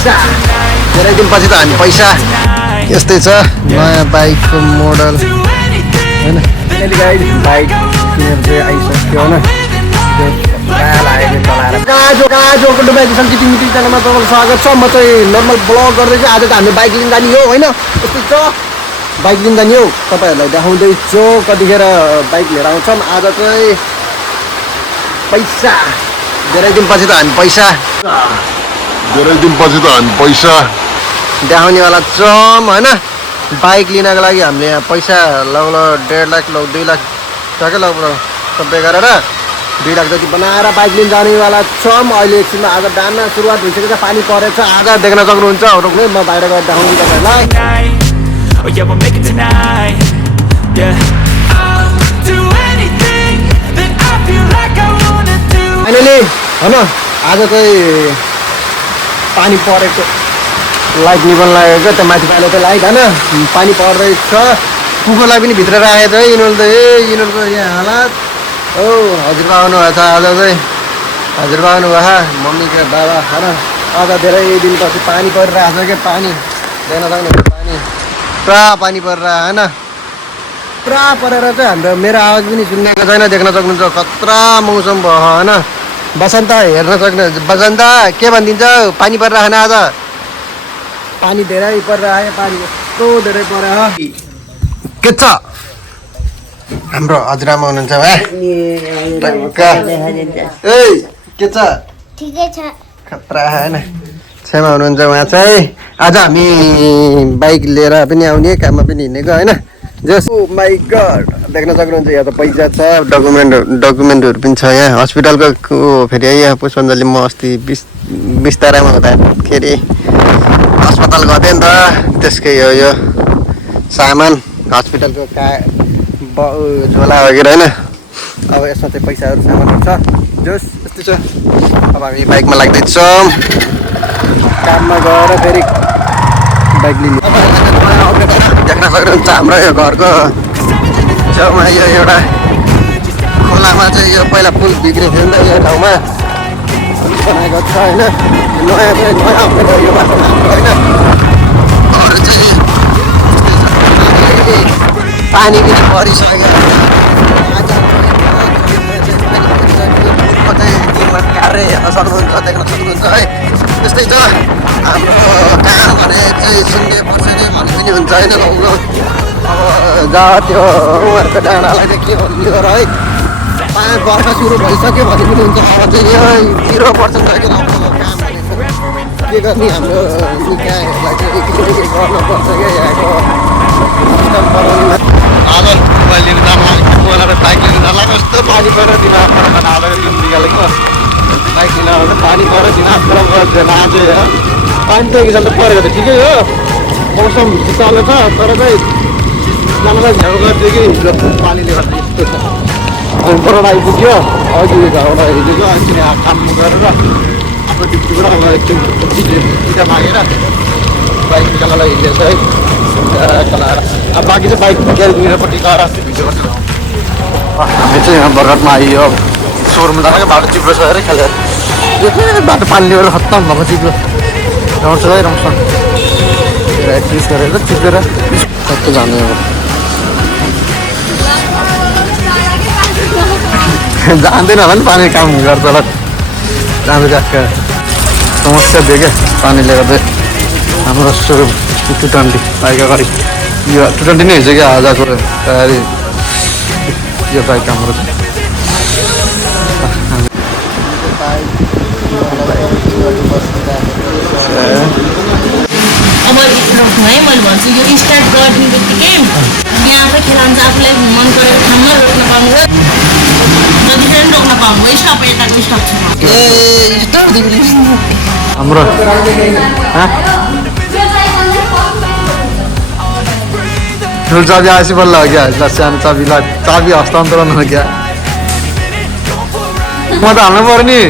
धेरै दिनपछि त हामी पैसा यस्तै छ नयाँ बाइकको मोडल होइन बाइक किनेर चाहिँ आइसक्यो होइन च्यानलमा तपाईँको स्वागत छ। म चाहिँ नर्मल ब्लग गर्दैछु। आज त हामी बाइक लिन जाने हो होइन, यस्तै छ बाइक लिन जाने हो। तपाईँहरूलाई देखाउँदैछु कतिखेर बाइक लिएर आउँछौँ। आज चाहिँ पैसा धेरै दिनपछि त हामी पैसा देखाउनेवाला छौँ होइन। बाइक लिनको लागि हामीले यहाँ पैसा लगभग 1.5 लाख 2 लाख टक्कै लगभग सबै गरेर 2 लाख जति बनाएर बाइक लिन जानेवाला छौँ। अहिले एकछिनमा आज बिहान सुरुवात भइसकेको छ, पानी परेछ। आज देख्न सक्नुहुन्छ रोक्ने म बाहिर गएर देखाउँछु तपाईँहरूलाई। फाइनली होइन आज चाहिँ पानी परेको लाइट निभन लागेको त्यो माथि पालो त्यो लाइट होइन पानी पर्दैछ। कुकुरलाई पनि भित्र राखेको है यिनीहरूको यहाँ हालत हो। हजुरबा आउनुभएको छ आज चाहिँ, हजुरबा आउनुभयो मम्मीको बाबा होइन। आज धेरै दिनपछि पानी परिरहेको छ क्या, पानी देख्न सक्नुहुन्छ पानी पुरा पानी परिरहेको होइन। पुरा परेर चाहिँ हाम्रो मेरो आवाज पनि सुनिएको छैन, देख्न सक्नुहुन्छ खतरा मौसम भयो होइन। बसन्त हेर्न सक्नुहुन्छ, बसन्त के भनिदिन्छ पानी परिरहेन आज, पानी धेरै परिरहेको, पानी यस्तो धेरै पऱ्यो के छ। हाम्रो हजुरआमा हुनुहुन्छ भए के छ, ठिकै छ खतरा होइन। छेमा हुनुहुन्छ उहाँ चाहिँ। आज हामी बाइक लिएर पनि आउने, काममा पनि हिँडेको होइन। जस माई गड देख्न सक्नुहुन्छ यहाँ त पैसा छ, डकुमेन्टहरू पनि छ यहाँ। हस्पिटलको फेरि यहाँ पुष्पाञ्जली म अस्ति बिस्तारामा हुँदाखेरि अस्पताल गएको थिएँ नि त, त्यसकै हो यो सामान हस्पिटलको झोला वगेरा होइन। अब यसमा चाहिँ पैसाहरू सामानहरू छ जोस् यस्तो छ। अब हामी बाइकमा लाग्दैछौँ, काममा गएर फेरि बाइक लिने। देख्न सक्नुहुन्छ हाम्रो यो घरको छेउमा यो एउटा खोलामा चाहिँ यो पहिला पुल बिग्रेको थियो नि त यो ठाउँमा बनाएको छ होइन। नयाँ यो बाटो होइन। अरू चाहिँ पानी पनि परिसक्यो, दिनमा कार्य हेर्न सक्नुहुन्छ, देख्न सक्नुहुन्छ है। त्यस्तै छ हाम्रो काम भने चाहिँ सुन्ने पर्ने भन्ने पनि हुन्छ होइन। अब जहाँ त्यो उहाँहरूको डाँडालाई चाहिँ के भन्ने हो र है, बर्खा सुरु भइसक्यो भने पनि हुन्छ। अब चाहिँ यो 0% काम भनेको के गर्ने, हाम्रो निकायहरूलाई चाहिँ के गर्नुपर्छ क्या यहाँको आज मोबाइल लिएर जानु बोलाएर बाइक लिएर जाँदा कस्तो पानी परेर दिनाजपुर निकालेको बाइक लिएर आउँदा पानी परेर दिनाजपुर आज पानी त एक त परेको त ठिकै हो, मौसम चल्छ तर चाहिँ जाँदा झ्याउ गर्थ्यो कि हिजो पानीले गर्दा यस्तो छ। अनि बराबर आइपुग्यो अघि घरबाट हिँडेको, एकछिन काम गरेर आफ्नो ड्युटीबाट अब एकछिन टिका मागेर बाइक निकाल्नलाई हिँडेछ है चलाएर। अब बाँकी चाहिँ बाइक ग्यारेजपट्टि गएर भिडियो गर्छ। हामी चाहिँ यहाँ बरघाटमा आइयो, सोरुममा जाँदा बाटो चिप्लो छ अरे खेलेर बाटो पानीले गर्दा खत्तम भएको चिप्लो राउँछ है राउँछ एक्टिभ गरेर चिप्लेर कस्तो जाने अब जान्दैन होला नि पानी काम गर्छ होला जाँदै आजकल समस्या दियो क्या पानीले गर्दा। हाम्रो सोरुम 220 बाइक अगाडि यो 220 नै हुन्छ क्या आजको तयारी यो बाइक हाम्रो। अब रोक्नु है, मैले भन्छु यो स्टार्ट गर्ने बित्तिकै यहाँ आफै खेलान्छ, आफूलाई मन परेको ठाउँमा रोक्न पाउनु, जतिखेर पनि रोक्न पाउनु। स्टप यताको स्टप छ हाम्रो ठुलो चाबी आएपछि बल्ल हो क्या, सानो चाबीलाई चाबी हस्तान्तरण हो क्या। म त हाल्नु पऱ्यो नि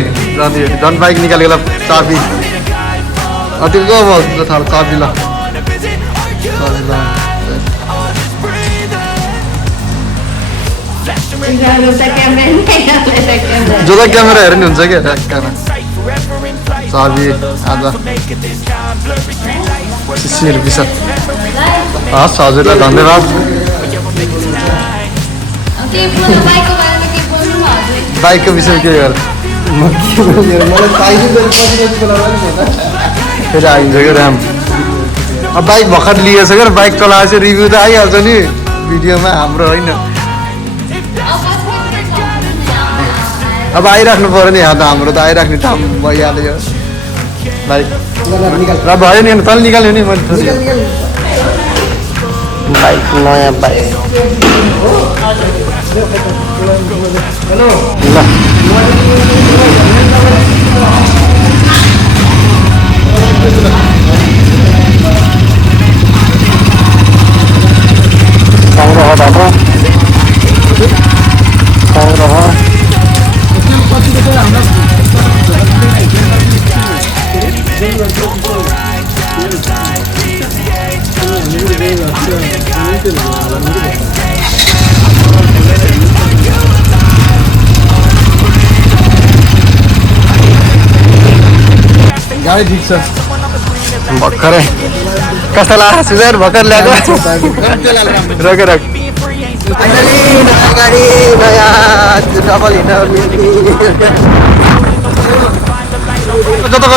झन् बाइक निकालेको चाबी त्यो गयो भयो थाहा चाबी ल जो त क्यामेरा हेर्ने हुन्छ क्या चाबी आज 80 रुपिस हस् हजुरलाई धन्यवाद बाइकको विषयमा के गर फेरि आइन्छ क्या ऱ्याम अब बाइक भर्खर लिएछ क्या बाइक चलाएपछि रिभ्यू त आइहाल्छ नि भिडियोमा हाम्रो होइन अब आइराख्नु पऱ्यो नि यहाँ त हाम्रो त आइराख्ने ठाउँ भइहाल्यो बाइक र भयो नि तल निकाल्यो नि मैले बाइक नयाँ बाइक सङ्ग्रह बाटो सङ्ग्रह गाडी ठिक छ भर्खरै कस्तो लाग्यो सुजर भर्खर ल्याएको रक रक नयाँ गाडी नयाँ डबल हिँड्न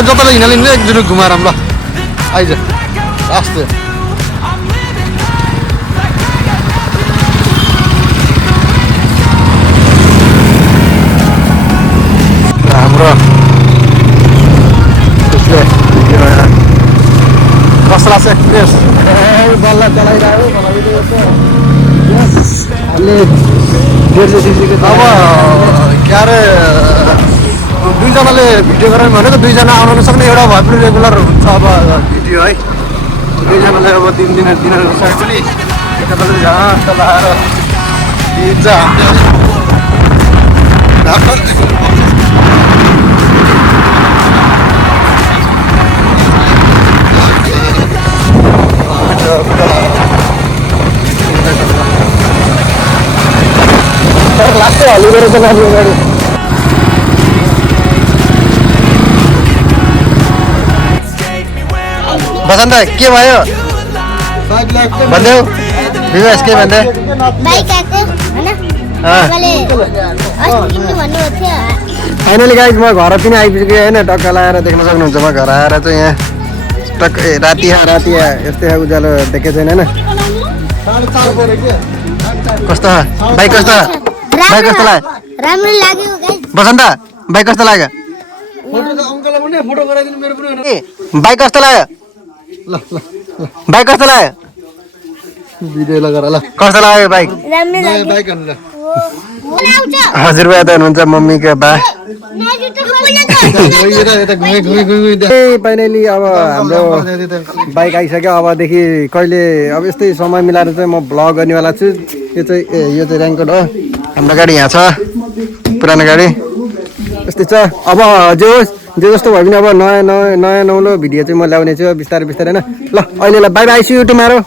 जतालाई हिँड्न लिनु एकजना घुमाएर ल आइज आस्ते हाम्रो कस्तो लाग्छ एक्सप्रेस बल्ल चलाइरह्यो अब के अरे दुईजनाले भिडियो गरायो भने त दुईजना आउन नसक्ने एउटा भए पनि रेगुलर हुन्छ अब भिडियो है दुईजनाले अब दिन सके पनि एकताले जहाँ चलाएर दिन्छ लाग्छ हलिएर त गाडी बसन्त के भयो भन्देऊ विवेश के भन्दै फाइनली गाइज म घर पनि आइपुगेँ होइन टक्क लगाएर देख्न सक्नुहुन्छ म घर आएर चाहिँ यहाँ टक्क राति यस्तै उज्यालो देखेको छैन होइन कस्तो बाइक कस्तो लाग्यो बसन्त बाइक कस्तो लाग्यो बाइक कस्तो लाग्यो बाइक कस्तो लाग्यो भिडियो लगाएर ल कस्तो लाग्यो बाइक हजुरबा त हुनुहुन्छ मम्मीको बा फाइनली अब हाम्रो बाइक आइसक्यो अबदेखि कहिले अब यस्तै समय मिलाएर चाहिँ म भ्लग गर्नेवाला छु यो चाहिँ ऱ्याङ्कोट हो हाम्रो गाडी यहाँ छ पुरानो गाडी यस्तै छ अब जे जस्तो भयो भने अब नयाँ नौलो भिडियो चाहिँ म ल्याउने छु बिस्तारै होइन ल अहिलेलाई bye bye see you tomorrow